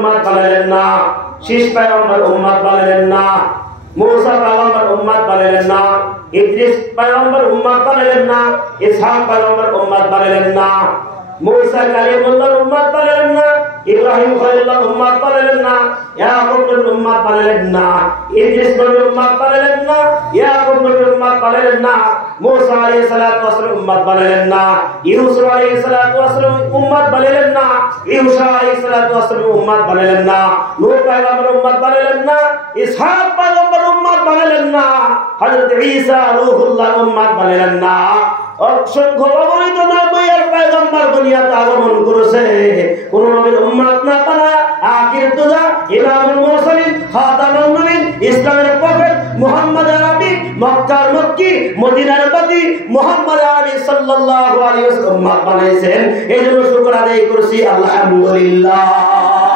উম্মত বানালেন না, শীষ পয়গম্বর উম্মত বানালেন না, मूसा पैगंबर उम्मत बनेलेन ना, इद्रिस पैगंबर उम्मत बनेलेन ना, इसहाक पैगंबर उम्मत बनेलेन ना, मूसा कलीमुल्लाह उम्मत बनेलेन ना, इब्राहिम खलीलुल्लाह उम्मत बनेलेन ना, याकूब नबी उम्मत बनेलेन ना, इद्रिस नबी उम्मत बनेलेन ना, याकूब नबी उम्मत बनेलेन ना, मूसा अलैहिस्सलातु वस्सलाम उम्मत बनेलेन ना, यूसुफ अलैहिस्सलातु वस्सलाम उम्मत बनेलेन ना, यूशा अलैहिस्सलातु वस्सलाम उम्मत बनेलेन ना, नूह पैगंबर उम्मत बनेलेन ना, इसहाक पैगंबर उम्मत बनेलेन ना, हजरत ईसा रूहुल्लाह उम्मत बनेलेन ना। অসংখ্য অগণিত নবী আর পয়গম্বর দুনিয়াতে আগমন করেছে, কোন নবীর উম্মত না বানায় আখির দুজা ইমামুল মুরসালিন খাতামুন নবীন ইসলামের প্রফেট মুহাম্মদ আরবি মক্কার মক্কি মদিনার বাতি মুহাম্মদ আরবি সাল্লাল্লাহু আলাইহি ওয়াসাল্লাম উম্মত বানাইছেন। এজন্য শুকর আদায় করছি আলহামদুলিল্লাহ।